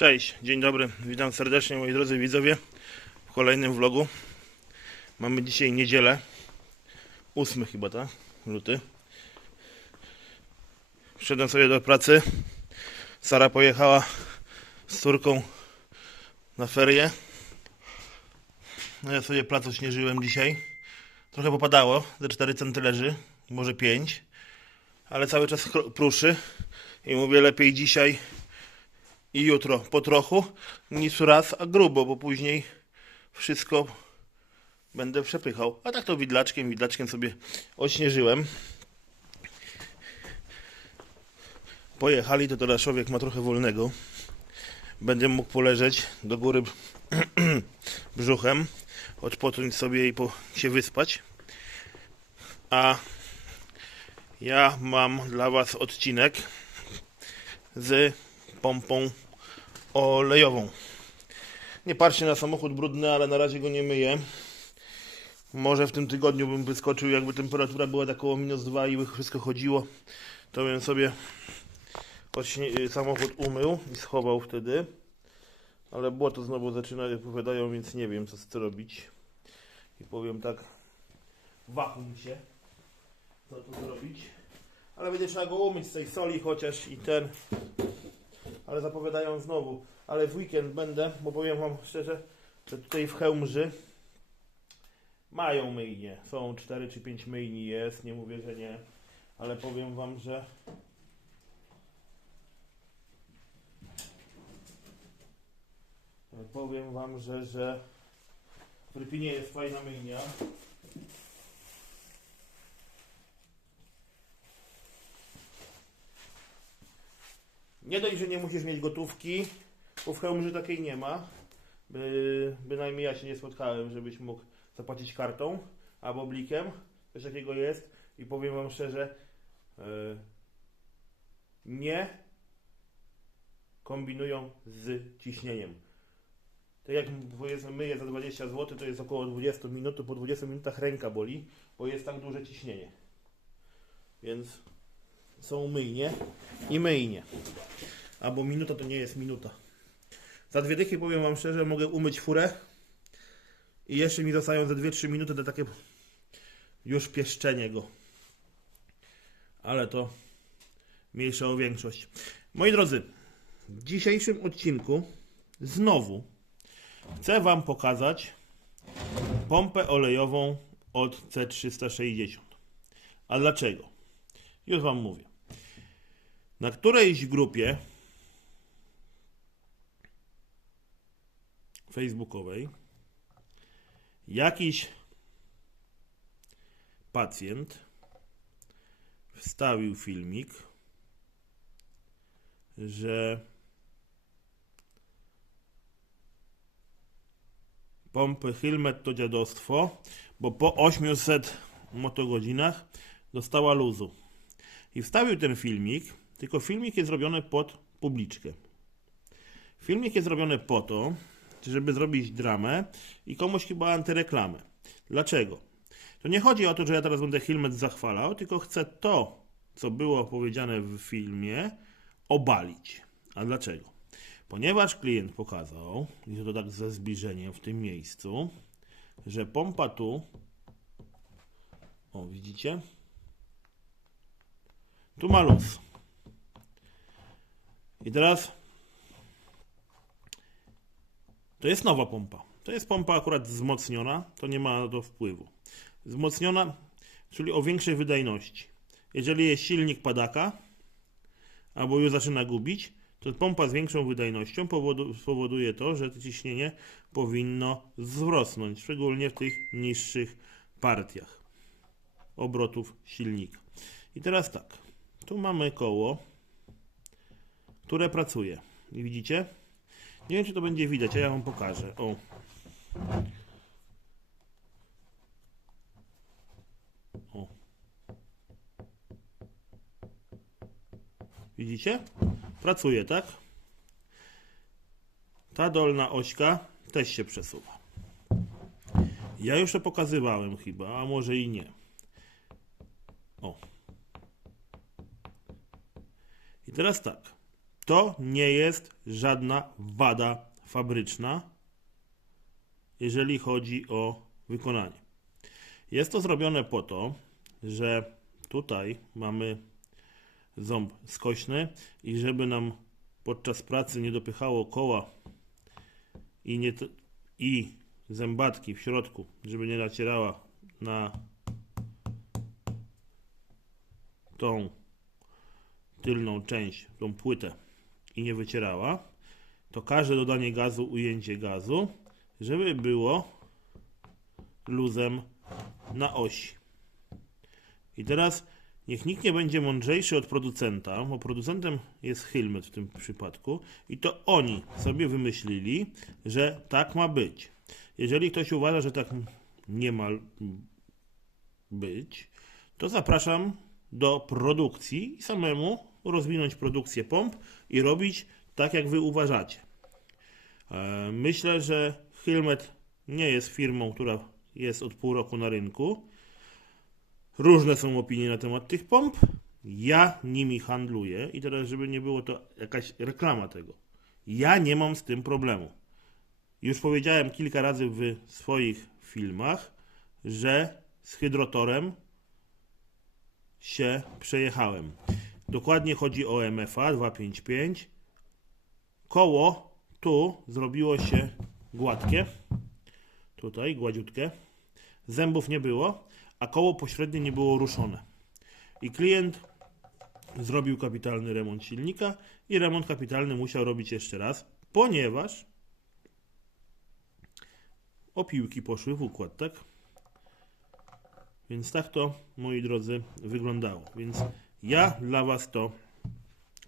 Cześć, dzień dobry, witam serdecznie moi drodzy widzowie w kolejnym vlogu. Mamy dzisiaj niedzielę, 8 chyba, tak? Luty. Wszedłem sobie do pracy. Sara pojechała z córką na ferie. No ja sobie plac ośnieżyłem dzisiaj. Trochę popadało, ze 4 centy leży, może 5. Ale cały czas pruszy. I mówię lepiej dzisiaj i jutro po trochu, niż raz, a grubo, bo później wszystko będę przepychał. A tak to widlaczkiem, widlaczkiem sobie ośnieżyłem. Pojechali, to teraz człowiek ma trochę wolnego. Będę mógł poleżeć do góry brzuchem, odpocząć sobie i po, się wyspać. A ja mam dla Was odcinek z pompą olejową. Nie patrzcie na samochód brudny, ale na razie go nie myję. Może w tym tygodniu bym wyskoczył, jakby temperatura była tak około minus 2 i by wszystko chodziło, to bym sobie samochód umył i schował wtedy. Ale było to znowu zaczyna, jak więc nie wiem co z tym robić. I powiem tak, wahum się, co tu zrobić. Ale będzie trzeba go umyć z tej soli chociaż i ten. Ale zapowiadają znowu. Ale w weekend będę, bo powiem wam szczerze, że tutaj w Chełmży mają myjnie. Są 4 czy 5 myjni jest, nie mówię, że nie. Ale powiem wam, że powiem wam, że, że w Rypinie jest fajna myjnia. Nie dość, że nie musisz mieć gotówki, bo w Chełmży takiej nie ma. By, bynajmniej ja się nie spotkałem, żebyś mógł zapłacić kartą albo blikiem. Coś takiego jest i powiem Wam szczerze, e, nie kombinują z ciśnieniem. Tak jak powiedzmy myję za 20 zł, to jest około 20 minut, to po 20 minutach ręka boli, bo jest tak duże ciśnienie. Więc są myjnie i myjnie. Albo minuta to nie jest minuta. Za dwie dychy powiem Wam szczerze, mogę umyć furę i jeszcze mi zostają ze 2-3 minuty to takie już pieszczenie go. Ale to mniejsza o większość. Moi drodzy, w dzisiejszym odcinku znowu chcę Wam pokazać pompę olejową od C360. A dlaczego? Już Wam mówię. Na którejś grupie facebookowej jakiś pacjent wstawił filmik, że pompy Hilmet to dziadostwo, bo po 800 motogodzinach dostała luzu. I wstawił ten filmik, tylko filmik jest zrobiony pod publiczkę. Filmik jest zrobiony po to, żeby zrobić dramę i komuś chyba antyreklamę. Dlaczego? To nie chodzi o to, że ja teraz będę Hilmet zachwalał, tylko chcę to, co było powiedziane w filmie, obalić. A dlaczego? Ponieważ klient pokazał, i to tak ze zbliżeniem w tym miejscu, że pompa tu, o widzicie, tu ma luz. I teraz to jest nowa pompa. To jest pompa akurat wzmocniona, to nie ma do wpływu. Wzmocniona, czyli o większej wydajności. Jeżeli jest silnik padaka, albo już zaczyna gubić, to pompa z większą wydajnością powodu, spowoduje to, że to ciśnienie powinno wzrosnąć, szczególnie w tych niższych partiach obrotów silnika. I teraz tak, tu mamy koło, które pracuje. I widzicie? Nie wiem, czy to będzie widać, a ja wam pokażę. O. O. Widzicie? Pracuje, tak? Ta dolna ośka też się przesuwa. Ja już to pokazywałem chyba, a może i nie. O. I teraz tak. To nie jest żadna wada fabryczna, jeżeli chodzi o wykonanie. Jest to zrobione po to, że tutaj mamy ząb skośny i żeby nam podczas pracy nie dopychało koła i, nie i zębatki w środku, żeby nie nacierała na tą tylną część, tą płytę i nie wycierała, to każde dodanie gazu, ujęcie gazu, żeby było luzem na osi. I teraz niech nikt nie będzie mądrzejszy od producenta, bo producentem jest Hilmet w tym przypadku i to oni sobie wymyślili, że tak ma być. Jeżeli ktoś uważa, że tak nie ma być, to zapraszam do produkcji i samemu rozwinąć produkcję pomp i robić tak, jak wy uważacie. E, Myślę, że Hilmet nie jest firmą, która jest od pół roku na rynku. Różne są opinie na temat tych pomp. Ja nimi handluję i teraz, żeby nie było to jakaś reklama tego. Ja nie mam z tym problemu. Już powiedziałem kilka razy w swoich filmach, że z hydrotorem się przejechałem. Dokładnie chodzi o MFA 255. Koło tu zrobiło się gładkie. Tutaj gładziutkie. Zębów nie było, a koło pośrednie nie było ruszone. I klient zrobił kapitalny remont silnika i remont kapitalny musiał robić jeszcze raz, ponieważ opiłki poszły w układ, tak? Więc tak to, moi drodzy, wyglądało. Więc ja dla Was to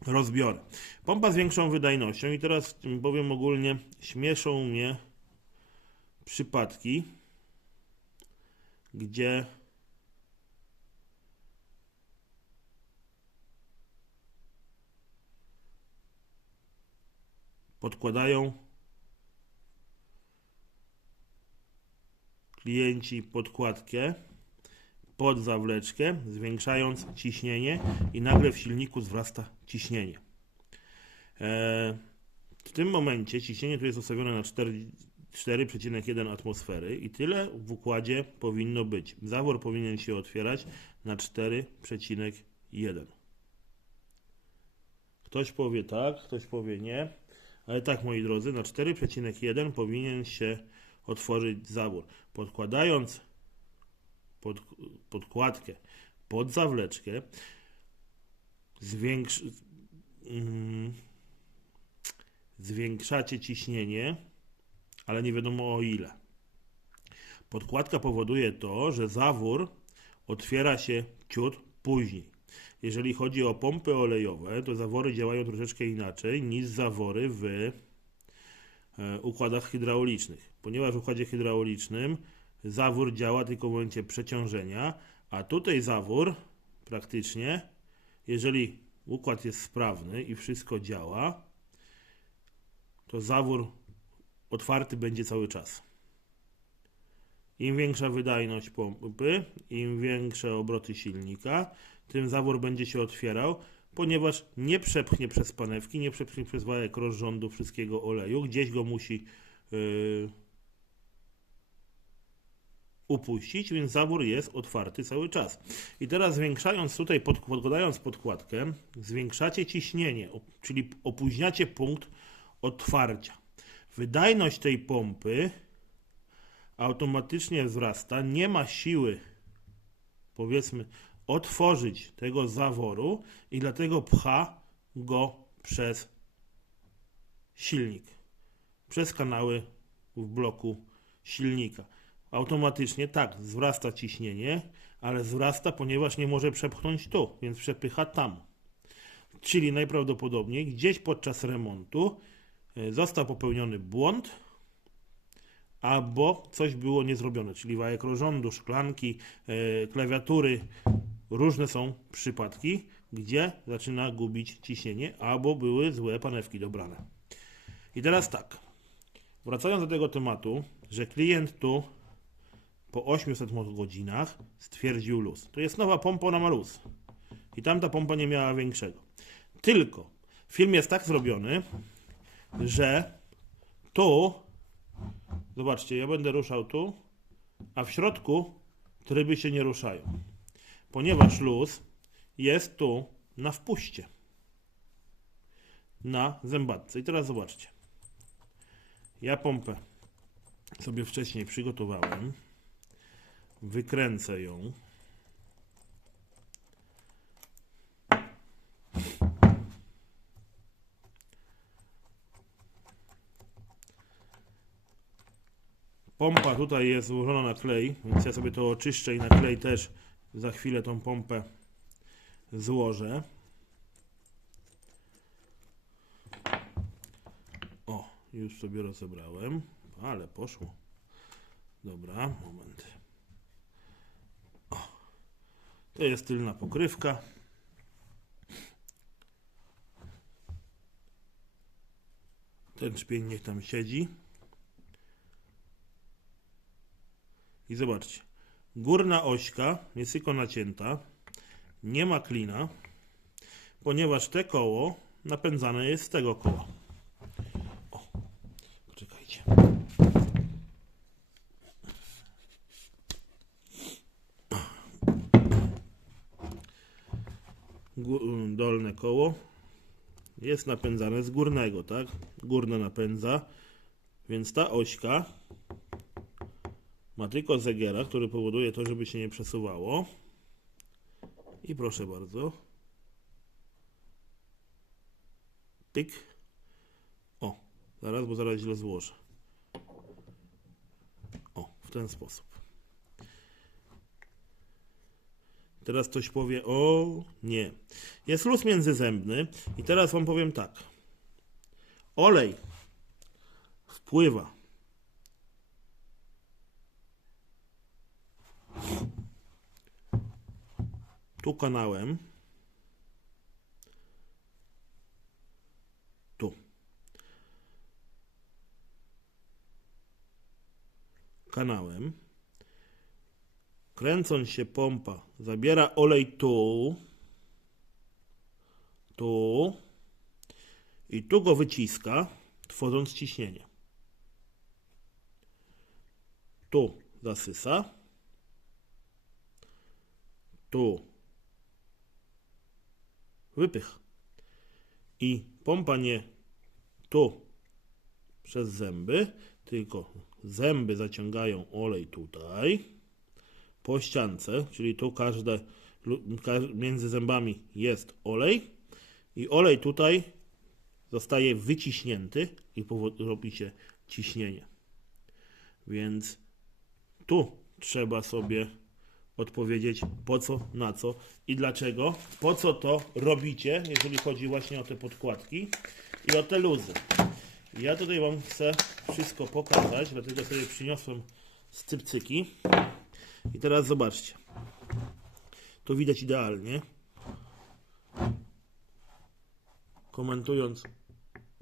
rozbiorę. Pompa z większą wydajnością i teraz powiem ogólnie, śmieszą mnie przypadki, gdzie podkładają klienci podkładkę pod zawleczkę, zwiększając ciśnienie i nagle w silniku wzrasta ciśnienie. E, w tym momencie ciśnienie tu jest ustawione na 4 4,1 atmosfery i tyle w układzie powinno być. Zawór powinien się otwierać na 4,1. Ktoś powie tak, ktoś powie nie, ale tak moi drodzy, na 4,1 powinien się otworzyć zawór. Podkładając pod, podkładkę pod zawleczkę, zwiększ, mm, zwiększacie ciśnienie, ale nie wiadomo o ile. Podkładka powoduje to, że zawór otwiera się ciut później. Jeżeli chodzi o pompy olejowe, to zawory działają troszeczkę inaczej niż zawory w e, układach hydraulicznych. Ponieważ w układzie hydraulicznym zawór działa tylko w momencie przeciążenia, a tutaj zawór praktycznie, jeżeli układ jest sprawny i wszystko działa, to zawór otwarty będzie cały czas. Im większa wydajność pompy, im większe obroty silnika, tym zawór będzie się otwierał, ponieważ nie przepchnie przez panewki, nie przepchnie przez wałek rozrządu wszystkiego oleju, gdzieś go musi yy, upuścić, więc zawór jest otwarty cały czas. I teraz zwiększając tutaj, pod, podkładając podkładkę, zwiększacie ciśnienie, czyli opóźniacie punkt otwarcia. Wydajność tej pompy automatycznie wzrasta, nie ma siły, powiedzmy, otworzyć tego zaworu i dlatego pcha go przez silnik, przez kanały w bloku silnika. Automatycznie tak, wzrasta ciśnienie, ale wzrasta, ponieważ nie może przepchnąć tu, więc przepycha tam. Czyli najprawdopodobniej gdzieś podczas remontu e, został popełniony błąd, albo coś było niezrobione, czyli wajek rozrządu, szklanki, e, klawiatury. Różne są przypadki, gdzie zaczyna gubić ciśnienie, albo były złe panewki dobrane. I teraz tak, wracając do tego tematu, że klient tu po 800 godzinach stwierdził luz. To jest nowa pompa, ona ma luz. I tamta pompa nie miała większego. Tylko Film jest tak zrobiony, że tu, zobaczcie, ja będę ruszał tu, a w środku tryby się nie ruszają. Ponieważ luz jest tu na wpuście. Na zębatce. I teraz zobaczcie. Ja pompę sobie wcześniej przygotowałem. Wykręcę ją. Pompa tutaj jest złożona na klej, więc ja sobie to oczyszczę i na klej też za chwilę tą pompę złożę. O, już sobie rozebrałem, ale poszło. Dobra, moment. To jest tylna pokrywka. Ten szpień niech tam siedzi. I zobaczcie, górna ośka jest tylko nacięta, nie ma klina, ponieważ te koło napędzane jest z tego koła. Koło jest napędzane z górnego, tak? Górne napędza, więc ta ośka ma tylko zegiera, który powoduje to, żeby się nie przesuwało. I proszę bardzo. Tyk. O, zaraz, bo zaraz źle złożę. O, w ten sposób. Teraz ktoś powie, o nie. Jest luz międzyzębny i teraz wam powiem tak. Olej wpływa tu kanałem. Tu. Kanałem. Kręcąc się pompa, zabiera olej tu. Tu. I tu go wyciska, tworząc ciśnienie. Tu zasysa tu wypycha. I pompa nie tu przez zęby, tylko zęby zaciągają olej tutaj po ściance, czyli tu każde między zębami jest olej i olej tutaj zostaje wyciśnięty i robi się ciśnienie. Więc tu trzeba sobie odpowiedzieć po co, na co i dlaczego. Po co to robicie, jeżeli chodzi właśnie o te podkładki i o te luzy. Ja tutaj Wam chcę wszystko pokazać, dlatego sobie przyniosłem scypcyki. I teraz zobaczcie. To widać idealnie. Komentując,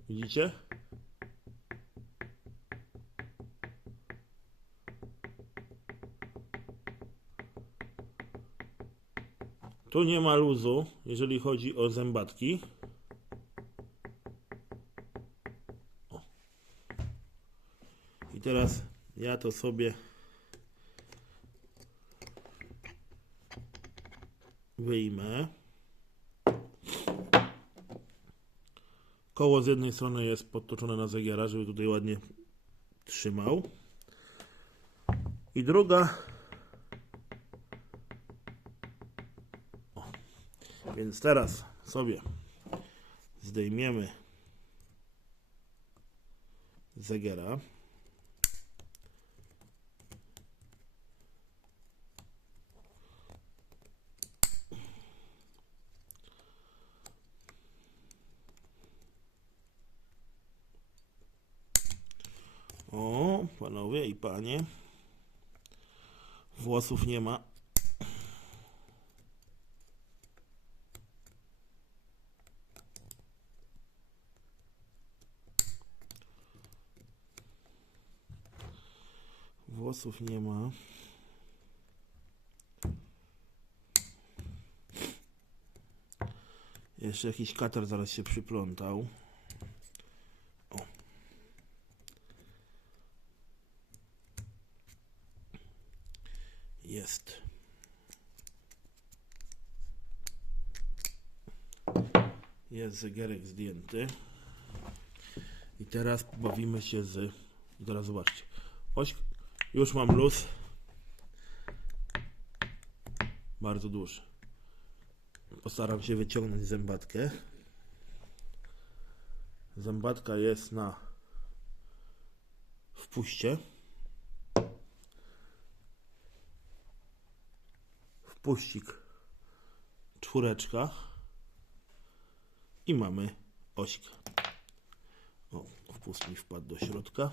widzicie? Tu nie ma luzu, jeżeli chodzi o zębatki. O. I teraz ja to sobie wyjmę. Koło z jednej strony jest podtoczone na zegiara, żeby tutaj ładnie trzymał. I druga Więc teraz sobie zdejmiemy zegiera. O, panowie i panie. Włosów nie ma. Włosów nie ma. Jeszcze jakiś katar zaraz się przyplątał. Jest. Jest zegarek zdjęty. I teraz bawimy się z... I teraz zobaczcie. Oś, już mam luz. Bardzo duży. Postaram się wyciągnąć zębatkę. Zębatka jest na wpuście. Wpuścik czwóreczka i mamy ośkę. O, wpust mi wpadł do środka.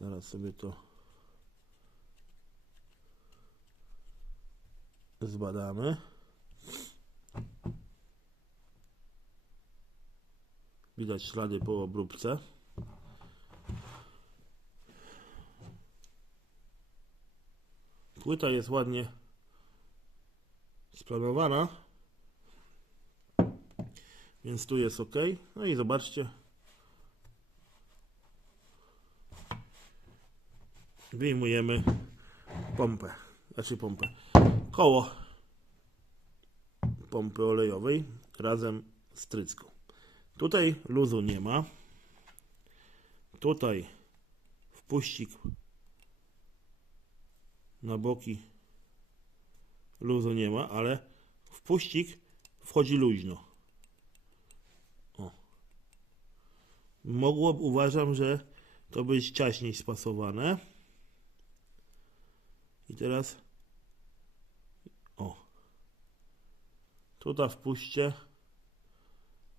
Zaraz sobie to zbadamy. Widać ślady po obróbce. Płyta jest ładnie splanowana. Więc tu jest ok. No i zobaczcie. Wyjmujemy pompę. Znaczy pompę. Koło pompy olejowej razem z trycką. Tutaj luzu nie ma. Tutaj wpuścik na boki luzu nie ma, ale wpuścik wchodzi luźno. O. Mogło, uważam, że to być ciaśniej spasowane. I teraz o. Tutaj wpuście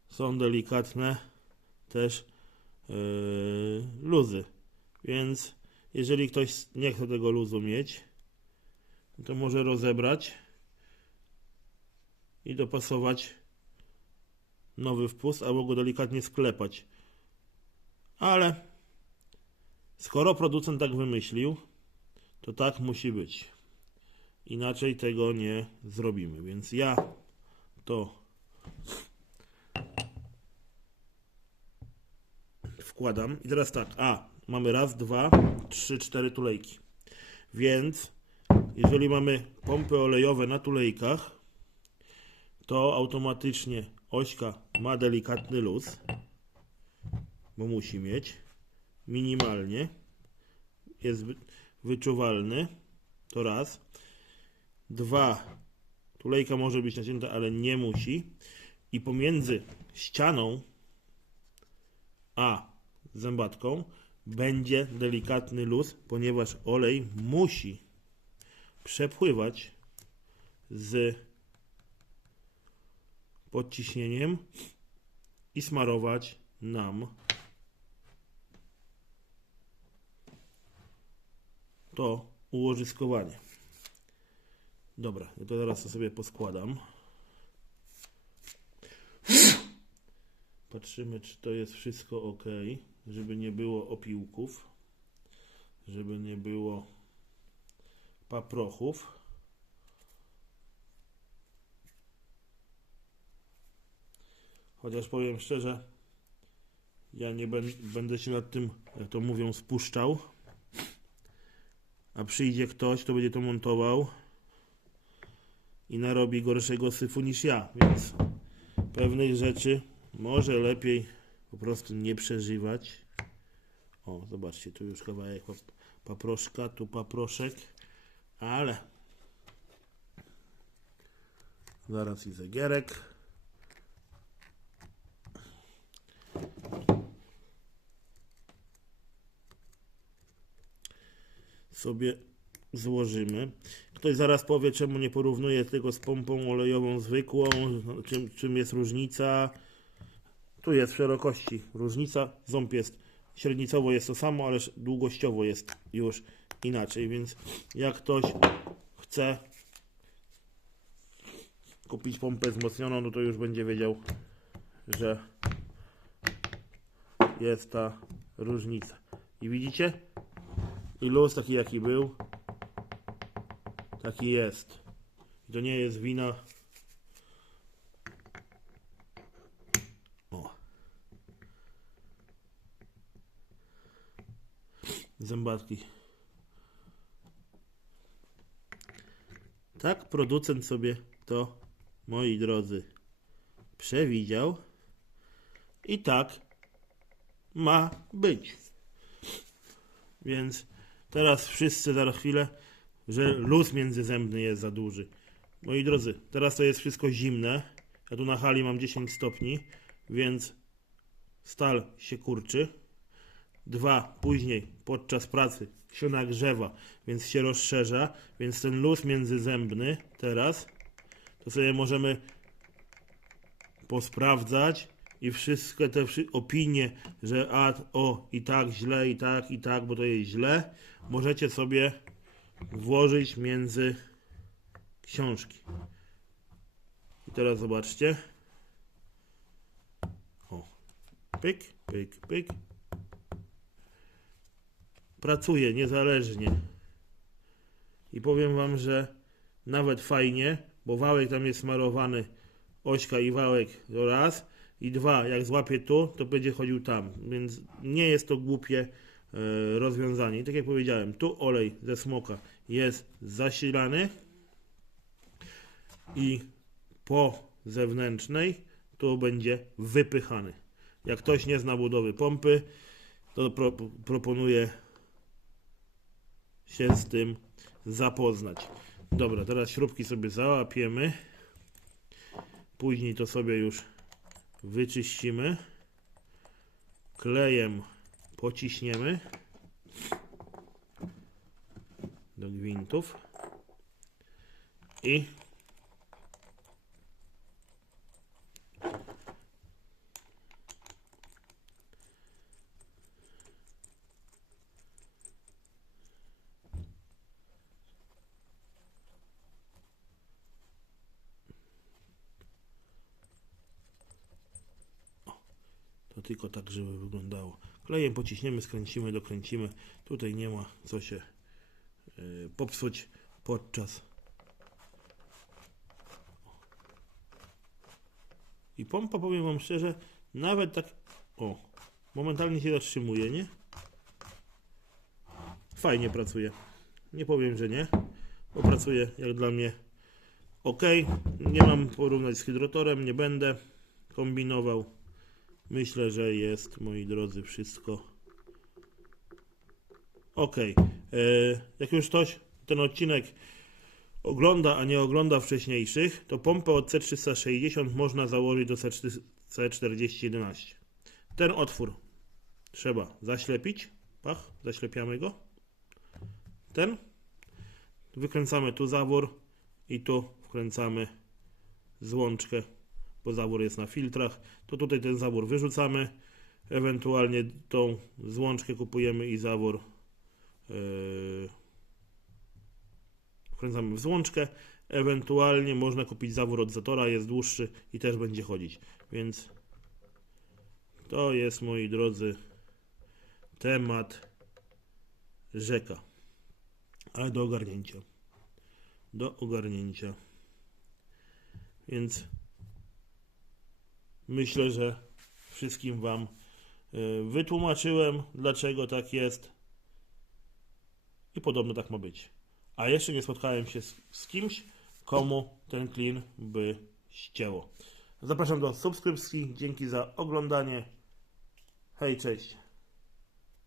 są delikatne też yy, luzy. Więc jeżeli ktoś nie chce tego luzu mieć, to może rozebrać i dopasować nowy wpust, albo go delikatnie sklepać. Ale skoro producent tak wymyślił, to tak musi być. Inaczej tego nie zrobimy. Więc ja to wkładam. I teraz tak, a mamy raz, dwa, trzy, cztery tulejki. Więc jeżeli mamy pompy olejowe na tulejkach, to automatycznie ośka ma delikatny luz, bo musi mieć minimalnie. Jest wy- wyczuwalny. To raz. Dwa. Tulejka może być nacięta, ale nie musi. I pomiędzy ścianą a zębatką będzie delikatny luz, ponieważ olej musi przepływać z podciśnieniem i smarować nam to ułożyskowanie. Dobra, no to zaraz to sobie poskładam. Patrzymy, czy to jest wszystko ok, żeby nie było opiłków, żeby nie było paprochów. Chociaż powiem szczerze, ja nie będę się nad tym, jak to mówią, spuszczał. A przyjdzie ktoś, kto będzie to montował i narobi gorszego syfu niż ja, więc pewnych rzeczy może lepiej po prostu nie przeżywać. O, zobaczcie, tu już kawałek pap- paproszka, tu paproszek, ale zaraz i zegierek. sobie złożymy. Ktoś zaraz powie, czemu nie porównuje tego z pompą olejową zwykłą, czym, czym jest różnica. Tu jest w szerokości różnica, ząb jest średnicowo jest to samo, ale długościowo jest już inaczej, więc jak ktoś chce kupić pompę wzmocnioną, no to już będzie wiedział, że jest ta różnica. I widzicie? I los taki jaki był, taki jest. I to nie jest wina zębatki. Tak producent sobie to, moi drodzy, przewidział. I tak ma być. Więc teraz wszyscy za chwilę, że luz międzyzębny jest za duży. Moi drodzy, teraz to jest wszystko zimne. Ja tu na hali mam 10 stopni, więc stal się kurczy. Dwa, później podczas pracy się nagrzewa, więc się rozszerza, więc ten luz międzyzębny teraz to sobie możemy posprawdzać i wszystkie te opinie, że a, o i tak źle, i tak, i tak, bo to jest źle, możecie sobie włożyć między książki. I teraz zobaczcie. O. Pyk, pyk, pyk. Pracuje niezależnie. I powiem wam, że nawet fajnie, bo wałek tam jest smarowany, ośka i wałek to raz, i dwa, jak złapie tu, to będzie chodził tam, więc nie jest to głupie e, rozwiązanie. I tak jak powiedziałem, tu olej ze smoka jest zasilany i po zewnętrznej tu będzie wypychany. Jak ktoś nie zna budowy pompy, to pro, proponuję się z tym zapoznać. Dobra, teraz śrubki sobie załapiemy. Później to sobie już wyczyścimy. Klejem pociśniemy do gwintów i tylko tak, żeby wyglądało. Klejem pociśniemy, skręcimy, dokręcimy. Tutaj nie ma co się y, popsuć podczas. I pompa, powiem Wam szczerze, nawet tak. O, momentalnie się zatrzymuje, nie? Fajnie pracuje. Nie powiem, że nie, bo pracuje jak dla mnie ok. Nie mam porównać z hydrotorem, nie będę kombinował. Myślę, że jest, moi drodzy, wszystko ok. E, jak już ktoś ten odcinek ogląda, a nie ogląda wcześniejszych, to pompę od C360 można założyć do C4- C4011. Ten otwór trzeba zaślepić. Pach, zaślepiamy go. Ten. Wykręcamy tu zawór i tu wkręcamy złączkę bo zawór jest na filtrach, to tutaj ten zawór wyrzucamy, ewentualnie tą złączkę kupujemy i zawór yy, wkręcamy w złączkę, ewentualnie można kupić zawór od Zatora, jest dłuższy i też będzie chodzić, więc to jest, moi drodzy, temat rzeka, ale do ogarnięcia, do ogarnięcia, więc Myślę, że wszystkim Wam y, wytłumaczyłem, dlaczego tak jest. I podobno tak ma być. A jeszcze nie spotkałem się z, z kimś, komu ten klin by ścięło. Zapraszam do subskrypcji. Dzięki za oglądanie. Hej, cześć.